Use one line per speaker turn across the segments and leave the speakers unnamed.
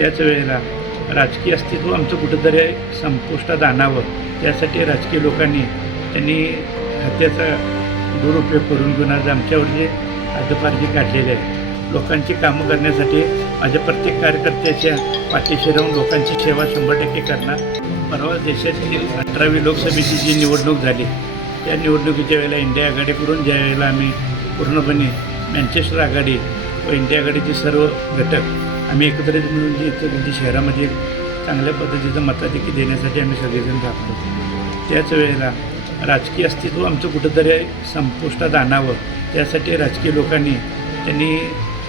त्याच वेळेला राजकीय अस्तित्व आमचं कुठंतरी संपुष्टात आणावं. त्यासाठी राजकीय लोकांनी त्यांनी हत्याचा दुरुपयोग करून घेऊन आज आमच्यावर जे हद्दपार जे काढलेले आहे लोकांची कामं करण्यासाठी माझ्या प्रत्येक कार्यकर्त्याच्या पाठीशी राहून लोकांची सेवा शंभर टक्के करणार. परवा देशातील अठरावी लोकसभेची जी निवडणूक झाली त्या निवडणुकीच्या वेळेला इंडिया आघाडीकडून ज्या वेळेला आम्ही पूर्णपणे मँचेस्टर आघाडी व इंडिया आघाडीचे सर्व घटक आम्ही एकत्रित मिळून जे इथं म्हणजे शहरामध्ये चांगल्या पद्धतीचं मताधिकी देण्यासाठी आम्ही सगळेजण जातो. त्याच वेळेला राजकीय अस्तित्व आमचं कुठंतरी संपुष्टात आणावं. त्यासाठी राजकीय लोकांनी त्यांनी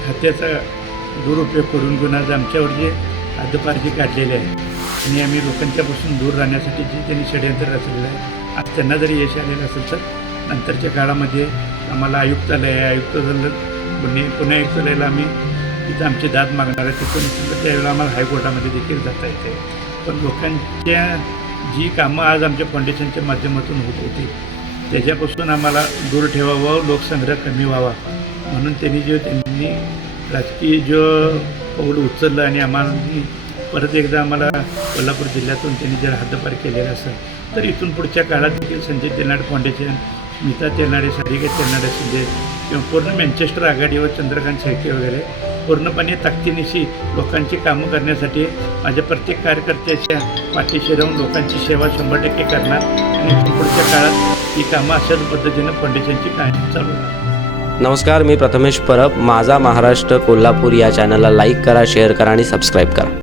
हत्याचा दुरुपयोग करून घेऊन आज आमच्यावर जे हद्दपार जे काढलेले आहे आणि आम्ही लोकांच्यापासून दूर राहण्यासाठी जे त्यांनी षडयंत्र रचलेलं आहे आज त्यांना जरी यश आलेलं असेल तर नंतरच्या काळामध्ये आम्हाला आयुक्तालय आहे आयुक्त झालं पुणे पुणे आयुक्तालयाला आम्ही तिथं आमचे दाद मागणार आहे. तिथून त्यावेळेला आम्हाला हायकोर्टामध्ये देखील जाता येते. पण लोकांच्या जी कामं आज आमच्या फाउंडेशनच्या माध्यमातून होत होती त्याच्यापासून आम्हाला दूर ठेवावं लोकसंग्रह कमी व्हावा. म्हणून त्यांनी जो त्यांनी राजकीय जो पाऊल उचललं आणि आम्हाला परत एकदा आम्हाला कोल्हापूर जिल्ह्यातून त्यांनी जर हद्दपार केलेलं असेल तर इथून पुढच्या काळात देखील संजय तेलनाड फाउंडेशन स्मिता तेलनाडे सारिका तेलनाडे संजय किंवा पूर्ण मँचेस्टर आघाडीवर चंद्रकांत शेळके वगैरे पूर्णपणे ताकदीनिशी लोकांची कामं करण्यासाठी माझ्या प्रत्येक कार्यकर्त्याच्या पाठीशी राहून लोकांची सेवा शंभर टक्के करणार आणि पुढच्या काळात ही कामं अशाच पद्धतीनं फाउंडेशनची कायम चालू राहणार
नमस्कार मी प्रथमेश परब. माझा महाराष्ट्र कोल्हापूर या चॅनलला लाईक करा शेअर करा आणि सबस्क्राईब करा.